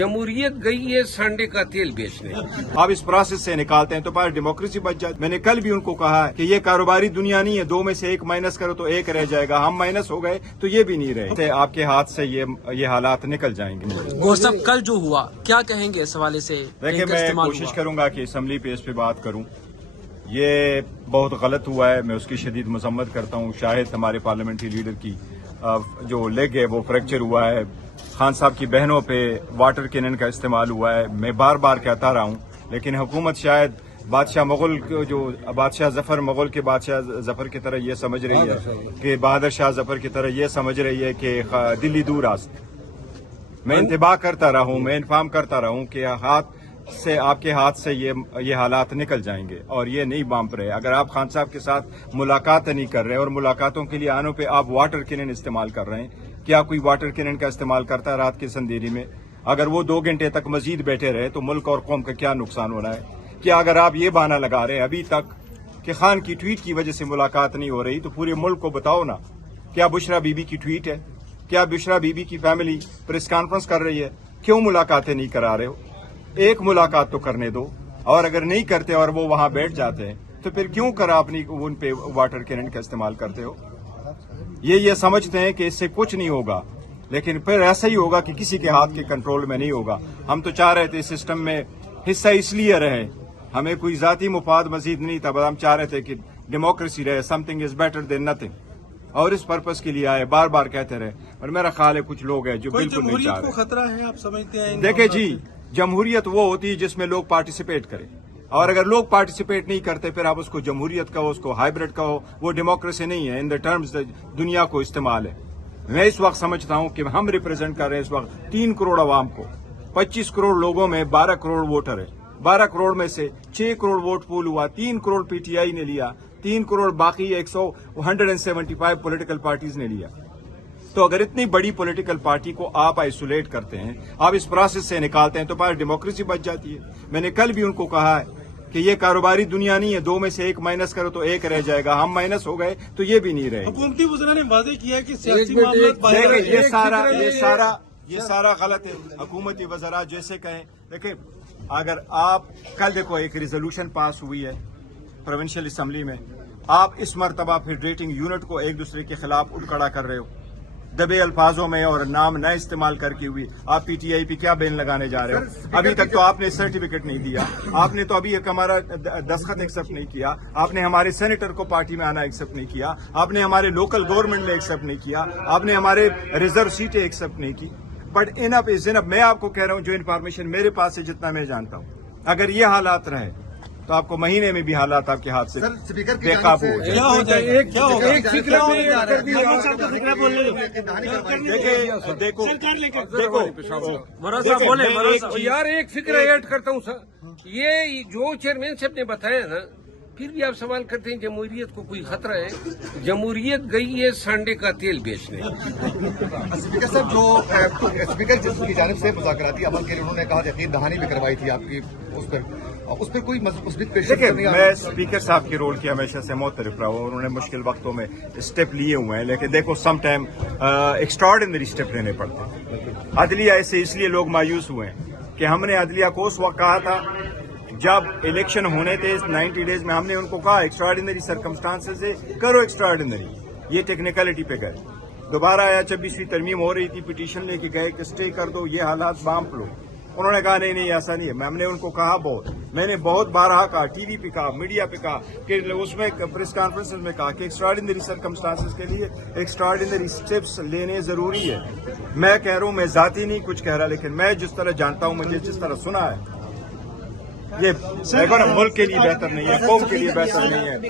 जमहूरियत गई है सांडे का तेल बेचने। आप इस प्रोसेस से निकालते हैं तो पास डेमोक्रेसी बच जाती। मैंने कल भी उनको कहा है कि ये कारोबारी दुनिया नहीं है, दो में से एक माइनस करो तो एक रह जाएगा। हम माइनस हो गए तो ये भी नहीं रहे। आपके हाथ से ये हालात निकल जाएंगे। गौर साहब, कल जो हुआ क्या कहेंगे इस हवाले से? देखिए, मैं कोशिश करूंगा कि असम्बली पे इस पे बात करूं। ये बहुत गलत हुआ है, मैं उसकी शदीद मजम्मत करता हूं। शायद हमारे पार्लियामेंट्री लीडर की जो लेग है वो फ्रैक्चर हुआ है। खान साहब की बहनों पे वाटर कैनन का इस्तेमाल हुआ है। मैं बार बार कहता रहा हूं, लेकिन हुकूमत शायद बादशाह मुगल जो बादशाह जफर मुगल के बादशाह जफर की तरह ये समझ रही है कि बहादुर शाह जफर की तरह ये समझ रही है कि दिल्ली दूर रास्त। मैं इंतबाह करता रहा हूं, मैं इन्फॉर्म करता रहा हूं कि आपके हाथ से ये हालात निकल जाएंगे और ये नहीं बांप रहे। अगर आप खान साहब के साथ मुलाकात नहीं कर रहे और मुलाकातों के लिए आने पे आप वाटर कैनन इस्तेमाल कर रहे हैं, क्या कोई वाटर कैनन का इस्तेमाल करता है रात की अंधेरी में? अगर वो 2 घंटे तक मजीद बैठे रहे तो मुल्क और कौम का क्या नुकसान होना है? क्या अगर आप ये बहाना लगा रहे हैं अभी तक कि खान की ट्वीट की वजह से मुलाकात नहीं हो रही, तो पूरे मुल्क को बताओ ना, क्या बुशरा बीबी की ट्वीट है? क्या बुशरा बीबी की फैमिली प्रेस कॉन्फ्रेंस कर रही है? क्यों मुलाकातें नहीं करा रहे हो? एक मुलाकात तो करने दो। और अगर नहीं करते और वो वहां बैठ जाते हैं तो फिर क्यों कर अपनी उन पे वाटर कैनन का इस्तेमाल करते हो? ये समझते हैं कि इससे कुछ नहीं होगा, लेकिन फिर ऐसा ही होगा कि किसी के हाथ के कंट्रोल में नहीं होगा। हम तो चाह रहे थे सिस्टम में हिस्सा इसलिए रहे, हमें कोई जाती मुफाद मजीद नहीं था, बस हम चाह रहे थे कि डेमोक्रेसी रहे, something is better than nothing, और इस पर्पस के लिए आए, बार बार कहते रहे। और मेरा ख्याल है कुछ लोग हैं जो बिल्कुल नहीं चाह रहे। खतरा है आप समझते हैं? देखे जी, जमहूरियत वो होती है जिसमें लोग पार्टिसिपेट करें, और अगर लोग पार्टिसिपेट नहीं करते फिर आप उसको जमहूरियत कहो, उसको हाइब्रिड कहो, वो डेमोक्रेसी नहीं है। इन द टर्म्स दुनिया को इस्तेमाल है। मैं इस वक्त समझता हूं कि हम रिप्रेजेंट कर रहे हैं इस वक्त 3 करोड़ आवाम को। 25 करोड़ लोगों में 12 करोड़ वोटर है। 12 करोड़ में से 6 करोड़ वोट पूल हुआ, 3 करोड़ पीटीआई ने लिया, 3 करोड़ बाकी 175 पॉलिटिकल पार्टीज ने लिया। तो अगर इतनी बड़ी पॉलिटिकल पार्टी को आप आइसोलेट करते हैं, आप इस प्रोसेस से निकालते हैं तो पास डेमोक्रेसी बच जाती है। मैंने कल भी उनको कहा है कि ये कारोबारी दुनिया नहीं है, 2 में से एक माइनस करो तो एक रह जाएगा। हम माइनस हो गए तो ये भी नहीं रहे। हुकूमती वज़रा ने वादे किया है कि सियासी मामला ये सारा गलत है। हुकूमती वज़रा जैसे कहें, देखिए, अगर आप कल देखो एक रिजोल्यूशन पास हुई है प्रोविंशियल असम्बली में, आप इस मरतबा फेडरेटिंग यूनिट को एक दूसरे के खिलाफ उठ खड़ा कर रहे हो, दबे अल्फाजों में और नाम न इस्तेमाल करके हुई। आप पीटीआई पे क्या बैन लगाने जा रहे हो? अभी तक तो आपने सर्टिफिकेट नहीं दिया, आपने तो अभी एक हमारा दस्तखत एक्सेप्ट नहीं किया, आपने हमारे सेनेटर को पार्टी में आना एक्सेप्ट नहीं किया, आपने हमारे लोकल गवर्नमेंट में एक्सेप्ट नहीं किया, आपने हमारे रिजर्व सीटें एक्सेप्ट नहीं की। But enough is enough. मैं आपको कह रहा हूं जो इन्फॉर्मेशन मेरे पास है, जितना मैं जानता हूं, अगर ये हालात रहे तो आपको महीने में भी हालात आपके हाथ से बेकाबू हो जाए। क्या हो जाएगा? क्या होगा? देखो यार, एक फिक्र ऐड करता हूँ सर, ये जो चेयरमैन साहब ने बताया ना, फिर भी आप सवाल करते हैं जमहूरियत को कोई खतरा है? जमहूरियत गई है सांडे का तेल बेचने। स्पीकर साहब, जो स्पीकर की जानिब से मुज़ाकराती अमल के लिए उन्होंने कहा यकीन दहानी भी करवाई थी आपकी, उस पर कोई मज़बूत पेश देखिए, मैं स्पीकर साहब की रोल की हमेशा से मोतरफ रहा हूँ। उन्होंने मुश्किल वक्तों में स्टेप लिए हुए हैं, लेकिन देखो सम टाइम एक्स्ट्राऑर्डिनरी स्टेप लेने पड़ते हैं। अदलिया से इसलिए लोग मायूस हुए हैं कि हमने अदलिया को उस वक्त कहा था जब इलेक्शन होने थे 90 डेज में, हमने उनको कहा एक्स्ट्राऑर्डिनरी सर्कमस्टांसेस से करो एक्स्ट्राऑर्डिनरी। ये टेक्निकलिटी पे गए। दोबारा आया 26वीं तरमीम हो रही थी, पिटीशन लेके गए कि स्टे कर दो, ये हालात बांप लो। उन्होंने कहा नहीं ऐसा नहीं है। हमने उनको कहा मैंने बहुत बारहा कहा, टीवी पे कहा, मीडिया पे कहा, कि उसमें प्रेस कॉन्फ्रेंस में कहा कि एक्स्ट्राऑर्डिनरी सर्कमस्टांसेस के लिए एक्स्ट्राऑर्डिनरी स्टेप्स लेने जरूरी है। मैं कह रहा हूं, मैं जाती नहीं कुछ कह रहा, लेकिन मैं जिस तरह जानता हूं, मुझे जिस तरह सुना है, ये मुल्क के लिए बेहतर नहीं है, कौम के लिए बेहतर नहीं है।